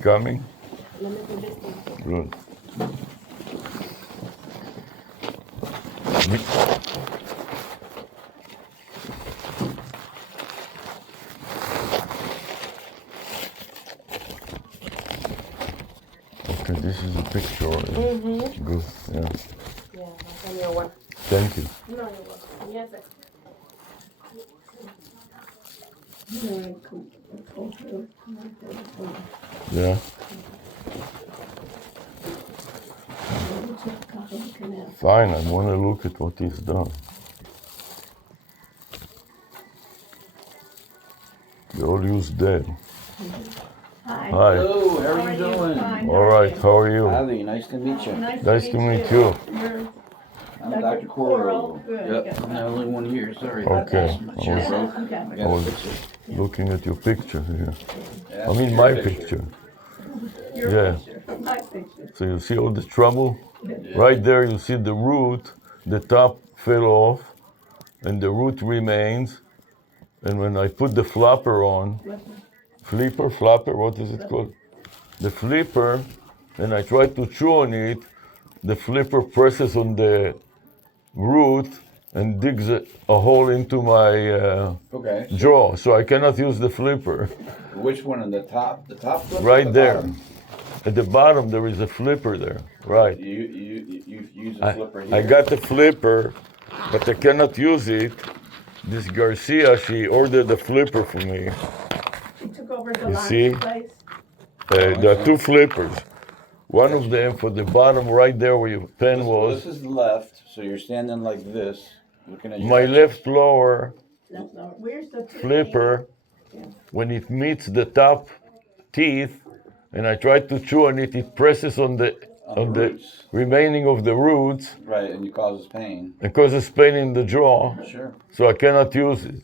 coming? Let me put this thing. Good. Okay, this is a picture. Mm-hmm. Good, yeah. Yeah, that's a new one. Thank you. No, you're welcome. Yes, sir. Yeah. Fine, I want to look at what he's done. They all use dead. Hi. Hi. Hello, how are you doing? Fine. All right, how are you? Howdy, nice to meet you. Nice to meet you. You're I'm Dr. Dr. Coral. Coral. Good. Yep, I'm the only one here, sorry. Okay. My chair broke. Okay. I I gotta was fix it. looking at your picture here. Yeah, I mean, your my picture. Your Yeah. picture. My picture. So you see all the trouble? Right there, you see the root, the top fell off, and the root remains. And when I put the flopper on, flopper, what is it called? The flipper, and I try to chew on it, the flipper presses on the root and digs a hole into my Okay. So jaw, so I cannot use the flipper. which one on the top? The top flip or Right the there. bottom? At the bottom, there is a flipper there. Right. You use a flipper here? I got the flipper, but I cannot use it. This Garcia, she ordered the flipper for me. She took over You the see? place. There are two flippers. One of them for the bottom right there where your pen This was. is the left, so you're standing like this, looking at your My left lower Left lower. Where's the flipper, when it meets the top teeth, and I try to chew on it, it presses on the roots. remaining of the roots Right, and it causes pain. and causes pain in the jaw, Sure. so I cannot use it.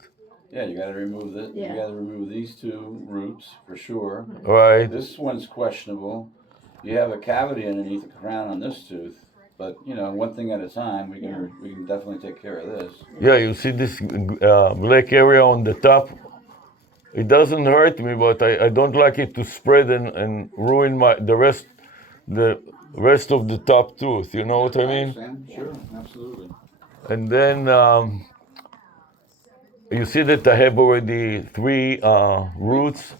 Yeah, you gotta remove this. Yeah. You gotta remove these two roots for sure. Right? This one's questionable. You have a cavity underneath the crown on this tooth, but you know, one thing at a time. We can definitely take care of this. Yeah, you see this black area on the top? It doesn't hurt me, but I don't like it to spread and ruin the rest of the top tooth. You know what I mean? Understand? Sure, absolutely. And then you see that I have already 3 roots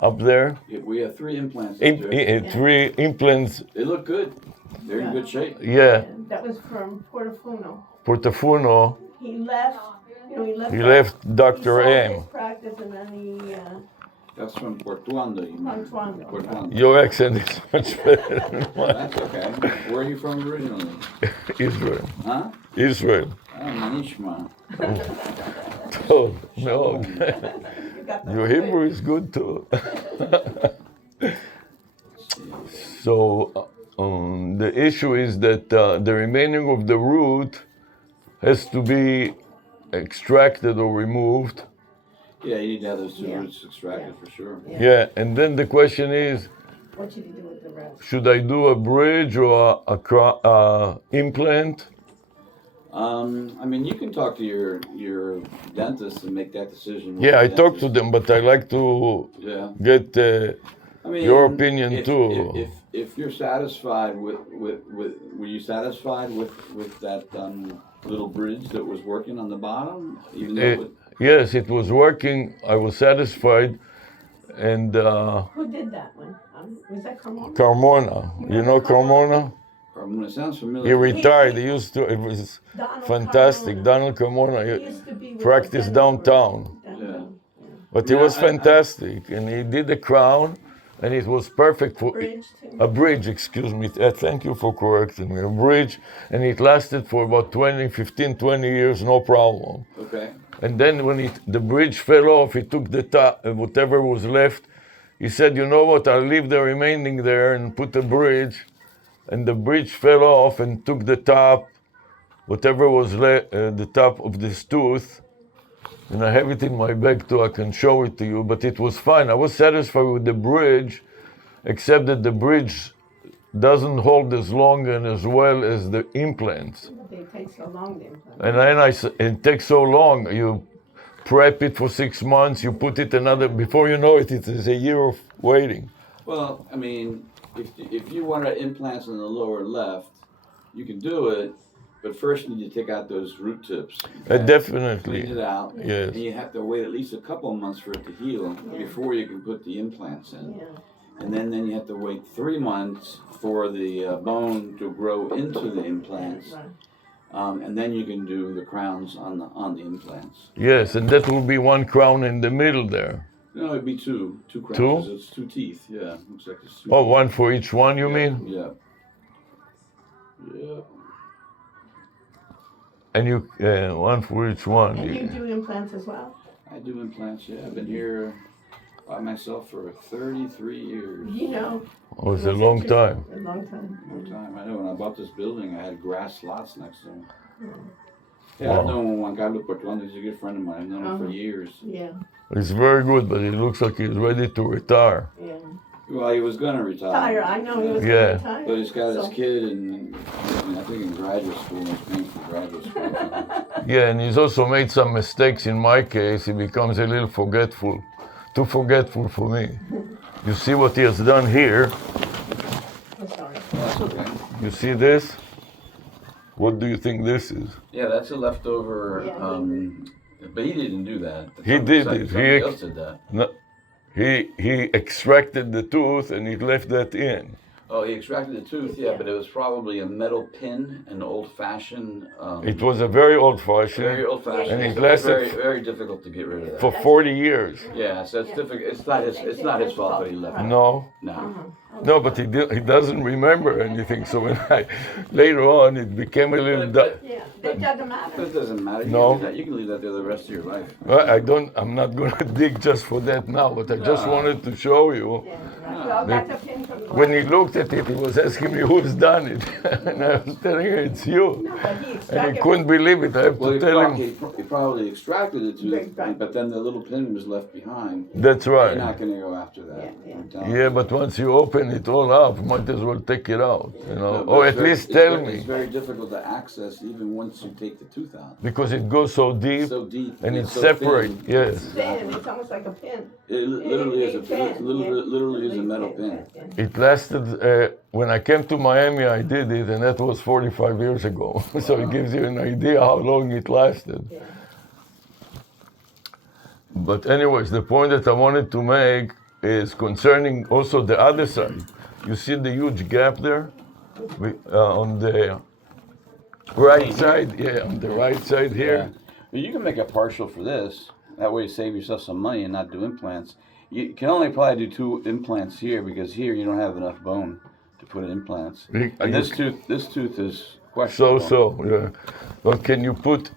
up there. We have 3 implants. Up there. 3 implants. They look good. They're in good shape. Yeah, That was from Portofuno. Portafuno. He left. He left Dr. He sold M. his practice and then he That's from Portuando. You mean? Portuando. Portuando. Your accent is much better than mine. That's okay. Where are you from originally? Israel. Huh? Israel. Oh, Manishma. Oh, no. You got the Your Hebrew is good too. So the issue is that the remaining of the root has to be extracted or removed. Yeah, you need to have those 2 roots extracted for sure. Yeah, and then the question is, What should you do with the rest? should I do a bridge or a implant? I mean, you can talk to your dentist and make that decision. with Yeah, I the talked to dentist. them, but I like to Yeah. get I mean, your opinion if, too. If you're satisfied with were you satisfied with that little bridge that was working on the bottom? Even though Yes, it was working. I was satisfied, and Who did that one? Was that Carmona? Carmona, you know Carmona? it sounds He familiar. retired. He used to. It was Donald fantastic. Carmona. Donald Carmona. He He used to be with practiced the downtown, Denver. but he Yeah, was fantastic, and he did the crown, and it was perfect for Bridge too. a bridge. Excuse me. Thank you for correcting me. A bridge, and it lasted for about 15, 20 years, no problem. Okay. And then when the bridge fell off, he took the top, whatever was left. He said, you know what, I'll leave the remaining there and put the bridge. And the bridge fell off and took the top, whatever was left, the top of this tooth. And I have it in my bag too, I can show it to you, but it was fine. I was satisfied with the bridge, except that the bridge doesn't hold as long and as well as the implants. They take so long to implant. And then it takes so long. You prep it for 6 months, you put it before you know it, it is a year of waiting. Well, I mean, if you want implants in the lower left, you can do it, but first you need to take out those root tips. Okay? Definitely. Clean it out. Yes. And you have to wait at least a couple of months for it to heal before you can put the implants in. Yeah. And then you have to wait 3 months for the bone to grow into the implants. Right. And then you can do the crowns on the implants. Yes, and that will be one crown in the middle there. No, it'd be two crowns. Two? 'Cause it's 2 teeth. Yeah, looks like it's 2. Oh, one for each one, you mean? Yeah. Yeah. And you, one for each one. And you do implants as well? I do implants. Yeah, I've been here by myself for 33 years. You know. Oh, it's a long time. A long time. Long time. I know when I bought this building, I had grass lots next to me. Yeah. Yeah, Wow. I've known one guy looked like one. He's a good friend of mine. I've known him for Uh-huh. years. Yeah. It's very good, but it looks like he's ready to retire. Yeah. Well, he was going to retire. Tire. I know he was Yeah. gonna retire. But he's got his So- kid, and I think in graduate school, he's paying for graduate school. Yeah, and he's also made some mistakes in my case. He becomes a little forgetful, too forgetful for me. You see what he has done here? I'm sorry. That's okay. You see this? What do you think this is? Yeah, that's a leftover. Yeah. But he didn't do that. He did it. Somebody else did that. No, he extracted the tooth and he left that in. Oh, he extracted the tooth, yeah, Yeah. but it was probably a metal pin, an old-fashioned. It was a very old-fashioned. very old-fashioned. And it so lasted very, very difficult to get rid of that. for 40 years. Yeah, so it's difficult. It's not his. It's not his fault that he left. No, No. no, but he doesn't remember anything. So when later on it became a little. Yeah. It doesn't matter. It doesn't matter. No. You can leave that there the rest of your life. I'm not gonna dig just for that now, but I just wanted to show you. Yeah. Right. Well, that's a pin from the When he looked at it, he was asking me who's done it, and I was telling him it's you. No, but he And extracted. he couldn't believe it. I have Well, to he tell probably, him. he probably extracted the tooth, Right. but then the little pin was left behind. That's You're right. not going to go after that. Yeah, I'm telling Yeah, you. but once you open it all up, might as well take it out, you know. No, but Or it's at very- least it's tell very- me, It's very difficult to access even once you take the tooth out. because it goes so deep So deep. and it's so separate. thin. Yes, Thin. It's almost like a pin. It literally is a Pin, literally is a metal pin. it lasted. When I came to Miami, I did it, and that was 45 years ago. So it gives you an idea how long it lasted. Yeah. But anyways, the point that I wanted to make is concerning also the other side. You see the huge gap there on the right side? Yeah, on the right side Yeah. here. Well, you can make a partial for this. That way you save yourself some money and not do implants. You can only probably do 2 implants here because here you don't have enough bone to put in implants. And this tooth is questionable. Yeah. But can you put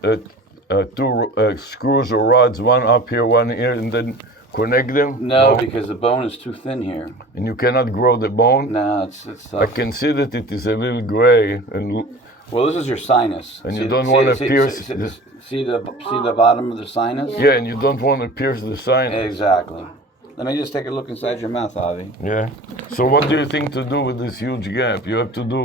2 screws or rods, one up here, one here, and then connect them? No, because the bone is too thin here. And you cannot grow the bone? No, it's I tough. can see that it is a little gray and Well, this is your sinus. And you don't wanna pierce this- See the bottom of the sinus? yeah, and you don't want to pierce the sinus. Exactly. Let me just take a look inside your mouth, Avi. Yeah. So what do you think to do with this huge gap? You have to do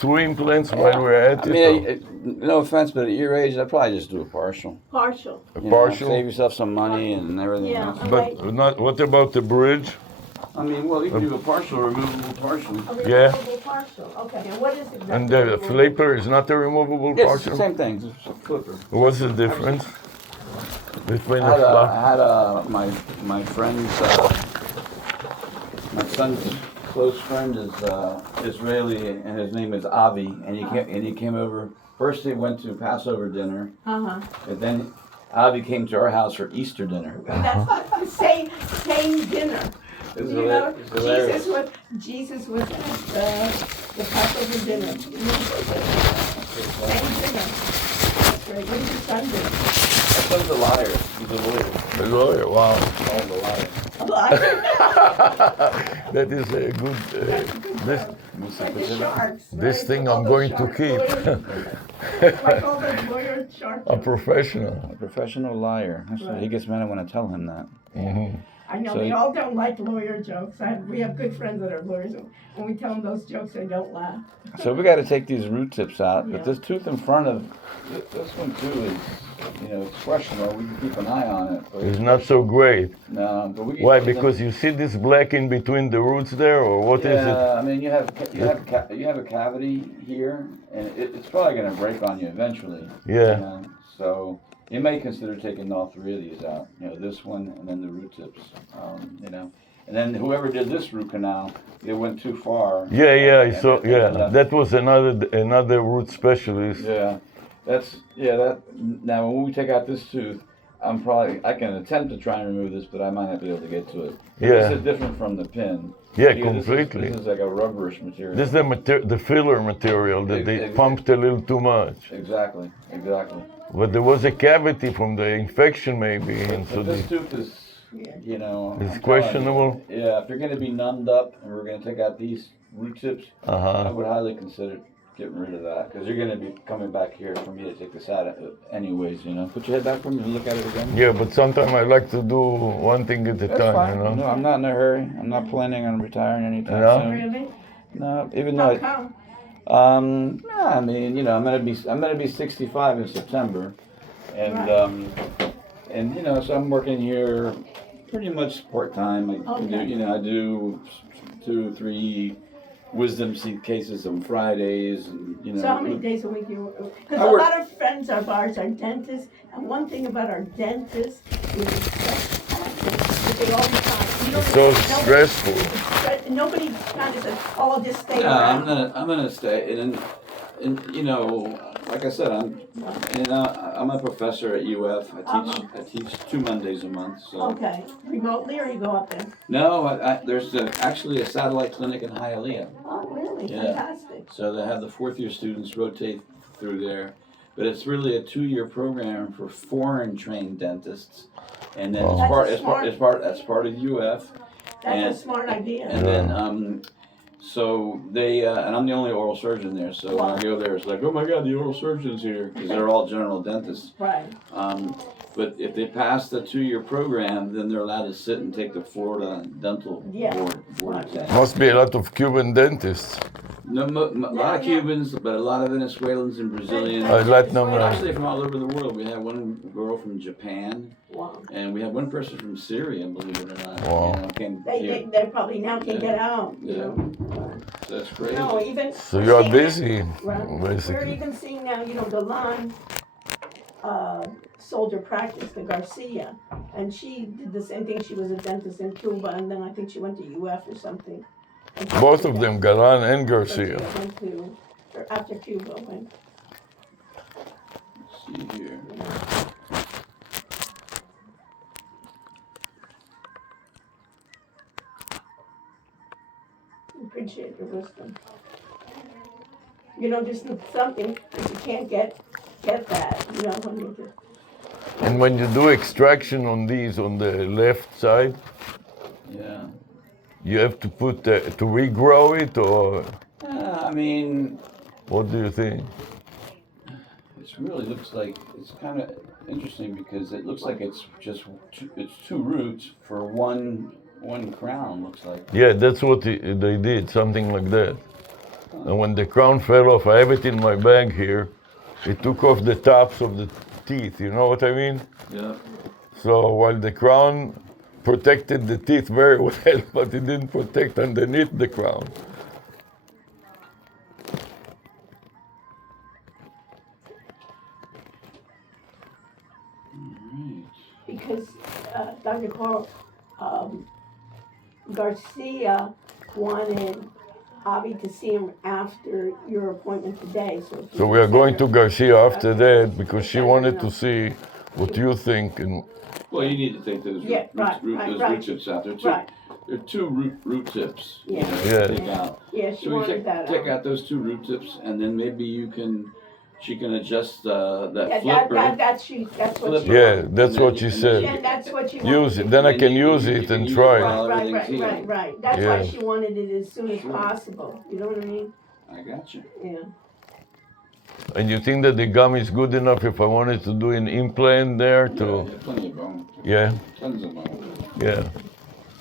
2 implants while we're at I it? mean, no offense, but at your age, I'd probably just do a partial. Partial. or You know, partial? save yourself some money and everything Yeah. else. But not. What about the bridge? I mean, well, you can do a partial, removable partial. A Yeah. removable partial. Okay. And what is exactly? And the removable? flapper is not a removable Yes, partial? same thing, just a flipper. What's the difference between I the had my friend's, my son's close friend is Israeli, and his name is Avi, and he came over. First, he went to Passover dinner, Uh-huh. and then Avi came to our house for Easter dinner. That's the same dinner. It's You know, hilarious. Jesus was at the Passover dinner. Same dinner. That's right. When's your son dinner? My son's a liar. He's a lawyer. The lawyer? Wow. Called a liar. That is a good. This Like the sharks. This right? thing All I'm those going to sharks keep. lawyers- like all those lawyer sharks. a professional. A professional liar. That's right. He gets mad when I tell him that. I know So- they all don't like lawyer jokes. We have good friends that are lawyers, and when we tell them those jokes, they don't laugh. So we got to take these root tips out. Yeah. But this tooth in front of this one too is, it's questionable. We can keep an eye on it. But It's not so great. No, but we. Why? Because you see this black in between the roots there, or what is it? Yeah, I mean you have a cavity here, and it's probably going to break on you eventually. Yeah. So you may consider taking all three of these out. This one and then the root tips. And then whoever did this root canal, they went too far. Yeah, I And saw. they Yeah, left. that was another root specialist. Yeah, now when we take out this tooth, I can attempt to try and remove this, but I might not be able to get to it. Yeah. This is different from the pin. Yeah, Because completely. This is like a rubberish material. This is the filler material that they Ex- pumped a little too much. Exactly. But there was a cavity from the infection maybe, and so But this they, tooth is, it's I'm telling questionable. you, yeah, if you're going to be numbed up and we're going to take out these root tips, I Uh-huh. would highly consider getting rid of that because you're going to be coming back here for me to take this out anyways. Put your head back for me and look at it again. Yeah, but sometimes I like to do one thing at a That's time, fine. No, I'm not in a hurry. I'm not planning on retiring anytime No? soon. Really? No, even How though come? I mean, I'm gonna be 65 in September, and Right. so I'm working here pretty much part time. Okay. I do 2, 3 wisdom seat cases on Fridays, and So how many days a week you? Because I a work- lot of friends of ours are dentists, and one thing about our dentists is they all retire. It's so stressful. Nobody kind of says, "Oh, I'll just stay Yeah, around." I'm gonna stay, and like I said, I'm a professor at UF. I teach 2 Mondays a month. So Okay, remotely, or you go up there? no, there's actually a satellite clinic in Hialeah. Oh, really? Yeah. Fantastic. So they have the 4th-year students rotate through there, but it's really a 2-year program for foreign trained dentists, and then Oh. that's part of UF. That's And- a smart idea. And then, so they, and I'm the only oral surgeon there, so when I go there, it's like, oh my God, the oral surgeon's here, because they're all general dentists. Right. But if they pass the 2-year program, then they're allowed to sit and take the Florida Dental Yeah. Board exam. Must be a lot of Cuban dentists. No, a lot of Cubans, but a lot of Venezuelans and Brazilians. Latin America. Actually, from all over the world. We had one girl from Japan, Wow. and we had one person from Syria, believe it or not. Wow. Came They here. they probably now can get out. Yeah. That's crazy. No, even. So you are seeing- busy, Right. We're basically. even seeing now, Galan sold her practice to Garcia, and she did the same thing. She was a dentist in Cuba, and then I think she went to UF or something. And she Both did of that. them, Galan and Garcia Garcia. went to, or after Cuba went. Let's see here. Appreciate your wisdom. Just need something, if you can't get that, when you just. And when you do extraction on these on the left side, Yeah. you have to put to regrow it, or I mean, what do you think? it really looks like it's kind of interesting because it looks like it's just it's 2 roots for one crown. Looks like. Yeah, that's what they did, something like that. And when the crown fell off, I have it in my bag here. It took off the tops of the teeth. You know what I mean? Yeah. So while the crown protected the teeth very well, but it didn't protect underneath the crown. Because Dr. Carl Garcia wanted Avi to see him after your appointment today. So we are going to Garcia after that because she wanted to see what you think. And Well, you need to take those Yeah, right, those right. root tips out. Right. They're 2 root tips. Yeah. Yeah. To take out. Yeah, she So you wanted that take out. out those 2 root tips, and then maybe she can adjust that Yeah, flipper. that's what she yeah, wanted. that's what she said. And that's what she wanted. Use it. Then I can use You it can and use try it it. while Right, everything's right, healing. right. That's why Yeah. she wanted it as soon as Sure. possible. You know what I mean? I got you. Yeah. And you think that the gum is good enough if I wanted to do an implant there Yeah, to? plenty of bone. Yeah, Tons of bone. yeah.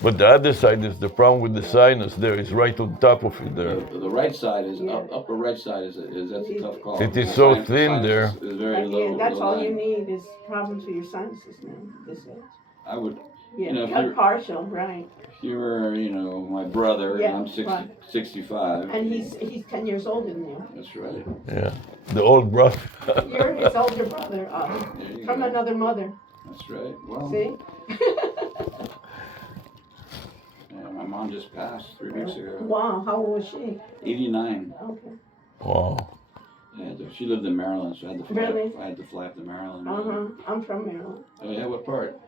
But the other side is the problem with the sinus. There is right on top of it there. The right side is Yeah. upper right side is that's a tough call. It is The so sinus thin there. Is very low. That's low all you lying. need is problems with your sinuses now. This age. I would, Yeah, You know, if cut you're- partial, right? if you were, my brother, Yeah, and I'm 60, right. 65. And he's 10 years older than you. That's right. Yeah, the old brother. You're his older brother, There you from go. another mother. That's right. Well, See? yeah, my mom just passed 3 weeks ago. Wow, how old was she? 89. Okay. Wow. Yeah, she lived in Maryland, so I had to fly. Really? I had to fly up to Maryland. I'm from Maryland. Oh yeah, what part?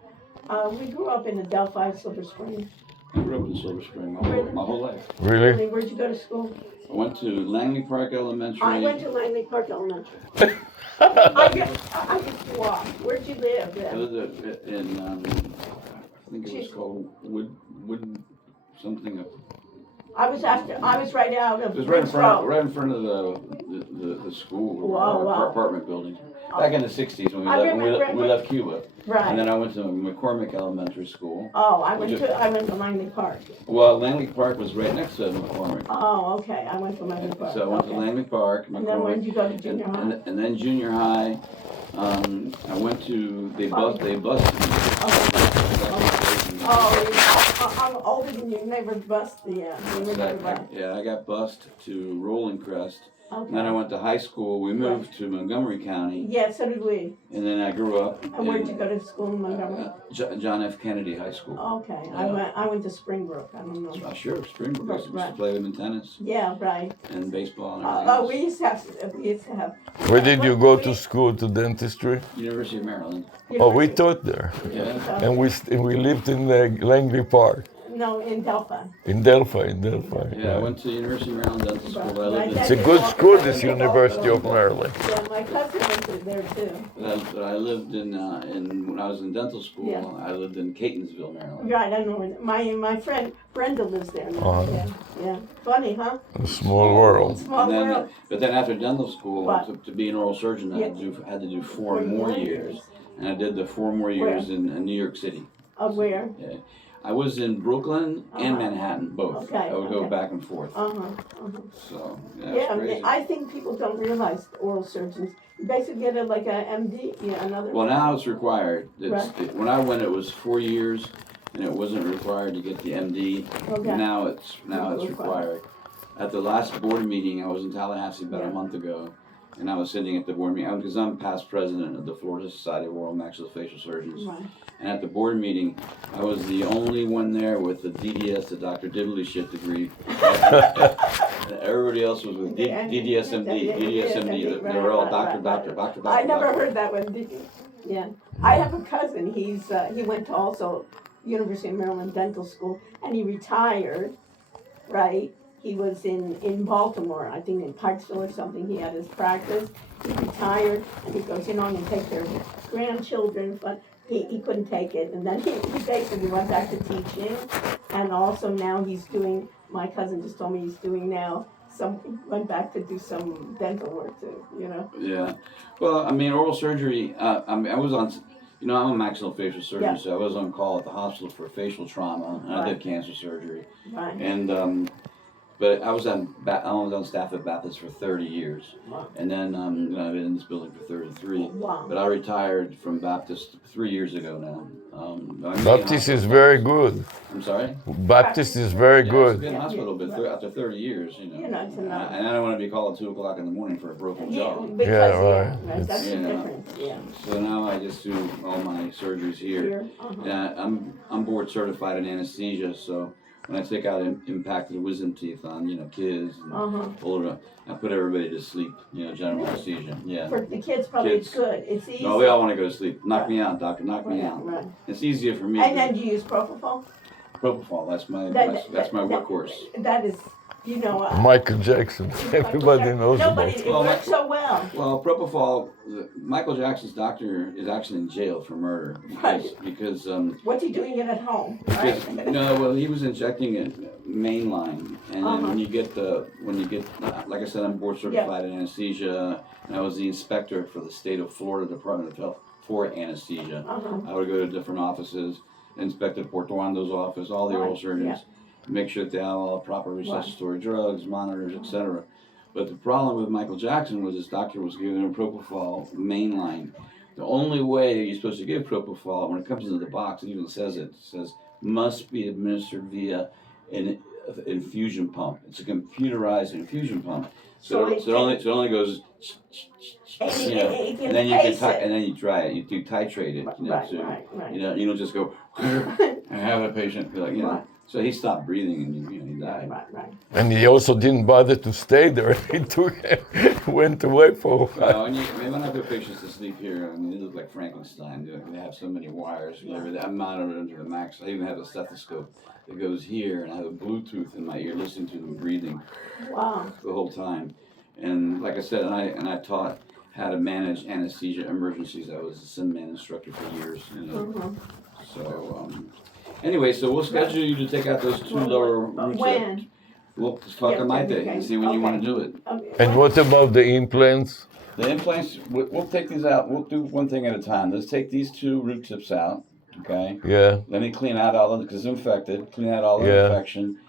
We grew up in Adelphi, Silver Spring. I grew up in Silver Spring my whole life. Really? Really, where'd you go to school? I went to Langley Park Elementary. I went to Langley Park Elementary. I used to walk. Where'd you live I then? lived in I think it was called Wood something. I was right out of It was right in Ridge front, Road. right in front of the school, Wow, wow. apartment building. Back in the '60s when I remember- we left Cuba, and then Right. I went to McCormick Elementary School. Oh, I went to Langley Park. Well, Langley Park was right next to McCormick. Oh, okay. I went to Langley Park. So I went to Okay. Langley Park, And then when McCormick, did you go to junior high? and then junior high. I went to they bused me. Oh, I'm older than you. Never bust the. You were never bust. Yeah, I got bused to Rolling Crest. And then I Okay. went to high school. We moved to Montgomery County, Yeah, so did we. and then I grew up And where'd you go to school in Montgomery? John F. Kennedy High School. Okay, Yeah. I went to Springbrook. I don't know. Sure, Springbrook. I used to Right. play them in tennis Yeah, right. and baseball and everything Oh, else. we used to have. Where did you go to school, to dentistry? University of Maryland. Oh, we taught there. Yeah. And we lived in Langley Park, No, in Delphi. in Delphi. Yeah, I went to University of Maryland Dental School. I lived It's a good school, this University of Maryland. Yeah, my cousin went to there too. but I lived in when I was in dental school. Yeah. I lived in Catonsville, Maryland. Right, I know where my friend Brenda lives there now. Uh-huh. Yeah. Funny, huh? A small world. Small And then, world. but then after dental school, What? to be an oral surgeon, I had to do 4 more years, and I did the 4 more years in New York City. Where? Yeah. I was in Brooklyn and Uh-huh. Manhattan, both. Okay, I would go okay. back and forth. So yeah, Yeah, it's crazy. I think people don't realize oral surgeons. You basically get like a MD, another. Well, now it's required. Right. When I went, it was 4 years, and it wasn't required to get the MD. Okay. Now it's required. At the last board meeting, I was in Tallahassee about a month ago, and I was sitting at the board meeting because I'm past president of the Florida Society of Oral Maxillofacial Surgeons. Right. And at the board meeting, I was the only one there with the DDS, the Dr. Diddley shit degree. And everybody else was with DDSMD. They were all doctor. I never heard that one. Did you? Yeah. I have a cousin. He went to also University of Maryland Dental School, and he retired. Right. He was in Baltimore, I think in Pikesville or something. He had his practice. He retired, and he goes, I'm going to take care of his grandchildren, but he couldn't take it. And then he basically went back to teaching, and also now he's doing. My cousin just told me he's doing now. Went back to do some dental work too. Yeah. Well, I mean, oral surgery. I was on. I'm a maxillofacial surgeon, Yeah. so I was on call at the hospital for facial trauma, and I did Right. cancer surgery. Right. And but I was on staff at Baptist for 30 years, Wow. and then I've been in this building for 33. Wow. But I retired from Baptist 3 years ago now. Baptist is very good. I'm sorry. Baptist is very Yeah, I've good. been in hospital, but after 30 years, It's enough. and I don't want to be called at 2 o'clock in the morning for a broken jaw. Because, right. That's the Yeah. difference. Yeah. So now I just do all my surgeries here. Here, uh-huh. Yeah, I'm board certified in anesthesia, so when I take out impacted wisdom teeth on kids and older, I put everybody to sleep. General anesthesia. Yeah. For the kids, probably it's Kids. good. It's easy. No, we all want to go to sleep. Knock me out, doctor. Knock me out. Right. It's easier for me. And then do you use propofol? Propofol. That's my workhorse. That is, Michael Jackson. Everybody knows Nobody, about it Well, works so well. Well, propofol. Michael Jackson's doctor is actually in jail for murder because What's he doing it at home? Because, Right? well, he was injecting it mainline, and then when you get like I said, I'm board certified in anesthesia, and I was the inspector for the state of Florida Department of Health for anesthesia. I would go to different offices, Inspector Portuando's office, all the oral surgeons, make sure that they have all the proper resuscitatory drugs, monitors, etc. But the problem with Michael Jackson was his doctor was giving him propofol mainline. The only way you're supposed to give propofol, when it comes into the box, it even says it says must be administered via an infusion pump. It's a computerized infusion pump, so it only goes. You know, and then you try it. You titrate it. You know, you don't just go and have a patient be like, you know. So he stopped breathing and he died. And he also didn't bother to stay there. He went away for a while. And when I put patients to sleep here, I mean, they look like Frankenstein. They have so many wires. I'm monitored them to the max. I even have a stethoscope that goes here, and I have a Bluetooth in my ear, listening to them breathing the whole time. And like I said, I taught how to manage anesthesia emergencies. I was a SimMan instructor for years. You know. So. Anyway, so we'll schedule you to take out those 2 lower roots. When? We'll talk on my day and see when you want to do it. And what about the implants? The implants, we'll take these out. We'll do one thing at a time. Let's take these 2 root tips out, okay? Yeah. Let me clean out all of it because it's infected. Clean out all the infection.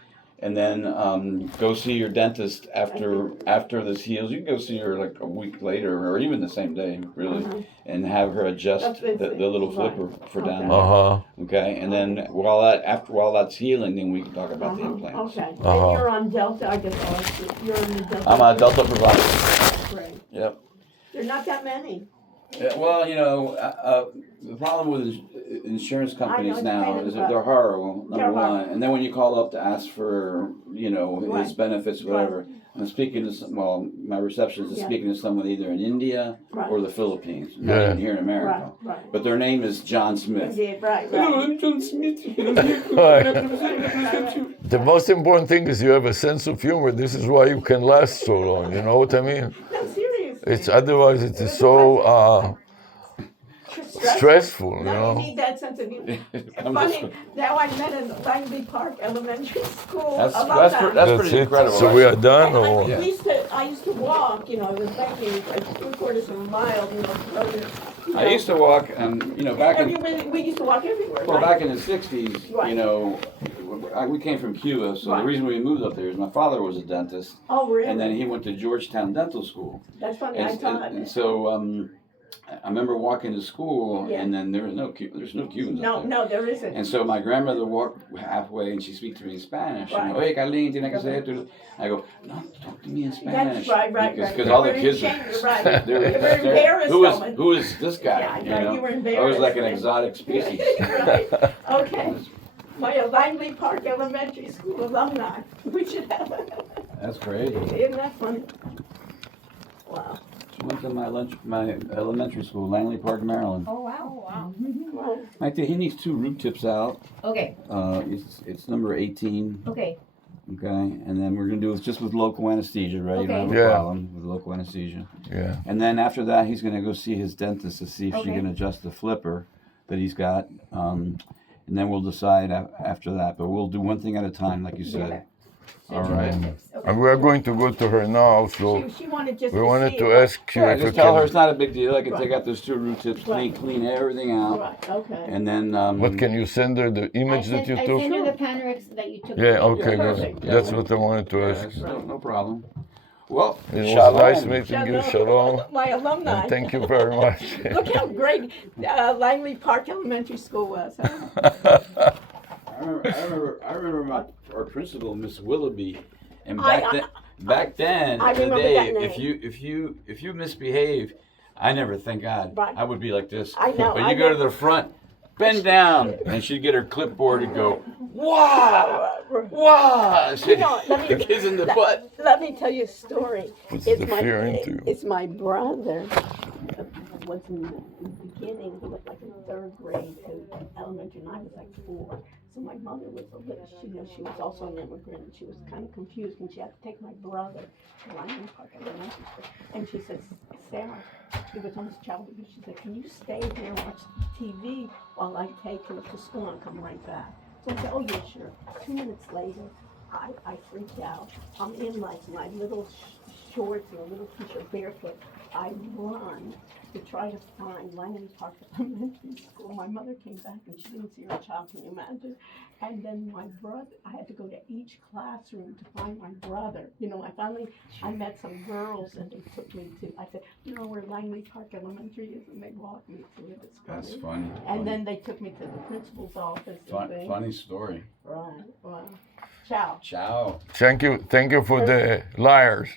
And then go see your dentist after this heals. You can go see her like a week later or even the same day, really, and have her adjust the little flipper for down there. Okay, and then while that's healing, then we can talk about the implants. Okay. And you're on Delta, I guess. You're on the Delta. I'm on Delta provider. Great. Yep. There's not that many. Yeah, well, you know, the problem with insurance companies now is that they're horrible, number one. And then when you call up to ask for, you know, his benefits, whatever, I'm speaking to my receptionist is speaking to someone either in India or the Philippines, not even here in America. But their name is John Smith. Hello, I'm John Smith. The most important thing is you have a sense of humor. This is why you can last so long. You know what I mean? No, seriously. Otherwise it is so stressful, you know. You need that sense of humor. Funny, now I met in Langley Park Elementary School. That's pretty incredible. So we are done, or what? I used to walk, you know, I was biking like 3/4 of a mile, you know. I used to walk, you know, we used to walk everywhere. Well, back in the 60s, you know, we came from Cuba, so the reason we moved up there is my father was a dentist. Oh, really? And then he went to Georgetown Dental School. That's funny, I taught. And so I remember walking to school, and then there's no Cubans up there. No, there isn't. And so my grandmother walked halfway, and she speaks to me in Spanish. Right. Oye, Carlin, tiene que hacer esto. I go, no, talk to me in Spanish. That's right. Because all the kids they're embarrassed. Who is this guy? Yeah, you were embarrassed. I was like an exotic species. Right. Okay. My Langley Park Elementary School alumni. We should have it. That's crazy. Isn't that funny? Wow. She went to my elementary school, Langley Park, Maryland. Oh, wow. Mike, he needs 2 root tips out. Okay. It's number 18. Okay. Okay, and then we're going to do it just with local anesthesia, right? Okay. You don't have a problem with local anesthesia. Yeah. And then after that, he's going to go see his dentist to see if she can adjust the flipper that he's got. And then we'll decide after that. But we'll do one thing at a time, like you said. All right. Okay. And we are going to go to her now, so She wanted just we to wanted see to it. ask you if we Just tell her can. it's not a big deal. I can take out those 2 root tips, clean everything out. Right, okay. And then... What can you send her the image that you I took? sent you the Panorex that you took. Yeah, okay, Perfect. good. That's what I wanted to ask. No problem. Well, It was shalom. nice meeting you, Shalom. My alumni. And thank you very much. Look how great Langley Park Elementary School was. Huh? I remember our principal, Miss Willoughby, and back then, I in the remember day, that name. if you misbehave, I never, thank God, Right. I would be like this. I know, But I you go know. to the front, bend down, and she'd get her clipboard and go, wow, wow. She'd let me- the kids in the butt. Let me tell you a story. What's the fear into? It's my brother. Was in the beginning, he was like in 3rd grade to elementary, and I was like 4. So my mother was a little, she was also an immigrant, and she was kind of confused, and she had to take my brother to Langley Park Elementary School. And she says, Sarah, he was almost child abuse. She said, can you stay here and watch TV while I take him to school and come right back? So I said, oh yeah, sure. 2 minutes later, I freaked out. I'm in like my little shorts and a little t-shirt, barefoot. I run to try to find Langley Park Elementary School. My mother came back and she didn't see her child, can you imagine? And then my brother, I had to go to each classroom to find my brother. You know, I met some girls and they took me to, I said, you know where Langley Park Elementary is? And they walked me to it. It's funny. That's funny. And then they took me to the principal's office. Funny story. Right, well, ciao. Ciao. Thank you for the liars.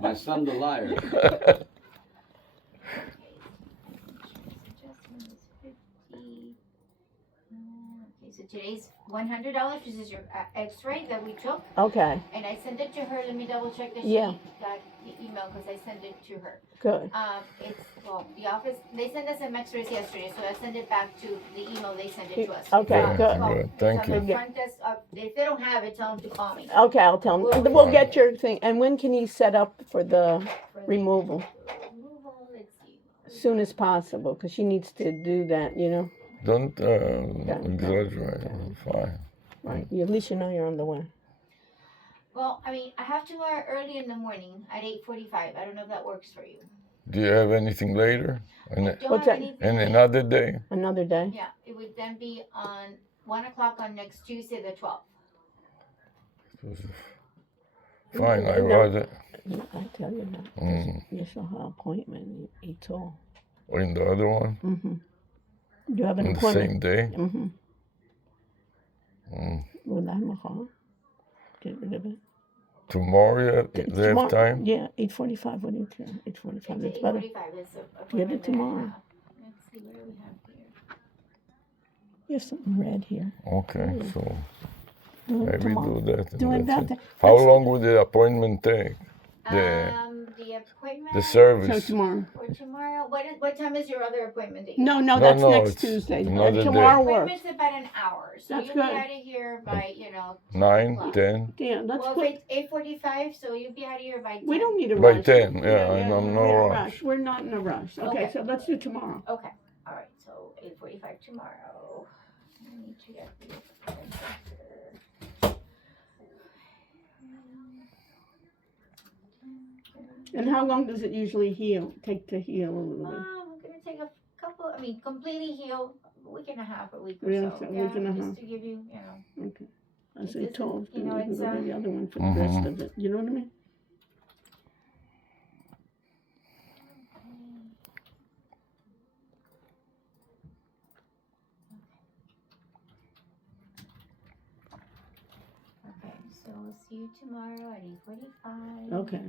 My son, the liar. Okay, so today's $100. This is your X-ray that we took, Okay, and I sent it to her. Let me double check that Yeah. she got the email because I sent it to her. good. The office, they sent us some X-rays yesterday, so I sent it back to the email they sent it to us. Okay, It's good. on- Good, thank it's on the you. front desk if they don't have it, tell them to call me. Okay, I'll tell him. We'll get your thing. And when can he set up for the For the removal? removal, let's see. As soon as possible, because she needs to do that, you know? Don't exaggerate. Fine. Right. At least you know you're on the way. Well, I mean, I have to go early in the morning at 8:45. I don't know if that works for you. Do you have anything later? And Don't What's have that? anything. another day? Another day? Yeah, it would then be on 1 o'clock on next Tuesday, the 12th. Fine. I No. rather I tell you that. You saw her appointment. He told. in the other one Mm-hmm. You have an on the appointment? same day. Mm-hmm. Mm. Will that call? Get rid of it. Tomorrow they have Tomorrow- time. Yeah, 8:45. What do you care? 8:45. It's better. 8:45 is the Get it appointment that I tomorrow. have. Let's see, what do we have here? You have something red here. Okay, so Do it maybe tomorrow. do that. and Do it that's that it. day. How That's- long would the appointment take? The appointment The So service. tomorrow. for tomorrow. What time is your other appointment that you No, No, that's no, next it's Tuesday. another Tomorrow day. works. Appointment's about an hour, so That's you'll good. be out of here by 9, 10 o'clock. 10. Yeah, that's Well, good. if it's 8:45, so you'll be out of here by 10. We don't need a By rush. 10, yeah, I'm we're no in a rush. We're not in a rush. Okay, Okay. so let's do tomorrow. Okay, all right. So 8:45 tomorrow. I need to get the. And how long does it usually take to heal a little bit? I'm gonna take a couple. I mean, completely heal. A week and a half, a week or Yeah, so. so a week and a half. Just to give you, you know. Okay. I say It's- 12. you know, Then it's, go to the other one for the Mhm. rest of it. You know what I mean? Okay, so we'll see you tomorrow at 8:45. Okay.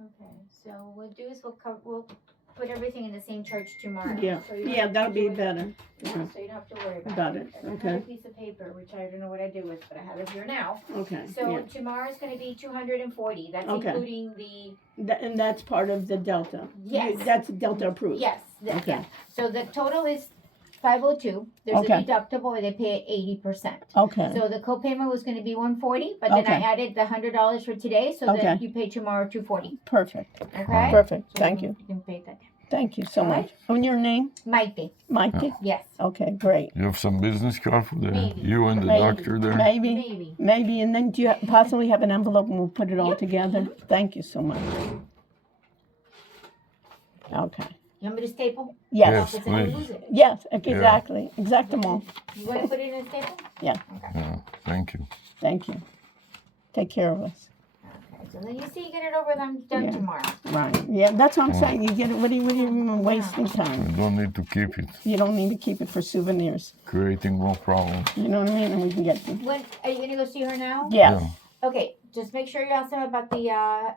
Okay, so what we'll do is we'll put everything in the same church tomorrow. Yeah. So you don't Yeah, have that'll to be worry- better. Yeah, Yeah. so you don't have to worry about Got it. And I Okay. have a piece of paper, which I don't know what I did with, but I have it here now. Okay. So Yeah. tomorrow's gonna be 240. That's Okay. including the, And that's part of the Delta. Yes. That's Delta approved. yes, Okay. yeah. So the total is 502. There's Okay. a deductible where they pay 80%. Okay. So the co-payment was gonna be 140, but then I Okay. added the $100 for today, so Okay. then you pay tomorrow 240. Perfect. Okay? Perfect. So Thank you. You can pay that. Thank you so All much. And your name? Might be. Mikey? Yes. Okay, great. You have some business card for Maybe. you and the Maybe. doctor there? Maybe. Maybe. Maybe. And then do you possibly have an envelope and we'll put it all together? Thank you so much. Okay. You want me to staple? Yes. Yes, Because then I please. lose it. Yes, exactly. Exactamo. You want to put it in a staple? Yeah. Yeah, thank you. Thank you. Take care of us. Okay. So then you see, you get it over done Yeah. tomorrow. Right. Yeah, that's what I'm saying. You get it. What are you wasting time? You don't need to keep it. You don't need to keep it for souvenirs. Creating more problems. You know what I mean? And we can get them. When are you gonna go see her now? Yes. Okay. Just make sure you ask them about the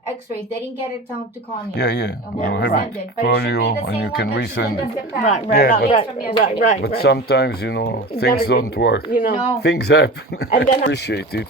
X-rays. They didn't get it. Tell them to call me. Yeah, yeah. And We'll we'll have send it it. But it call should you be the and same you can one that she sent resend us it. the pack. Right, Yeah, right, but- right, From right, yesterday. right, But right. sometimes, things don't work. You know. Things happen. And then Appreciate it.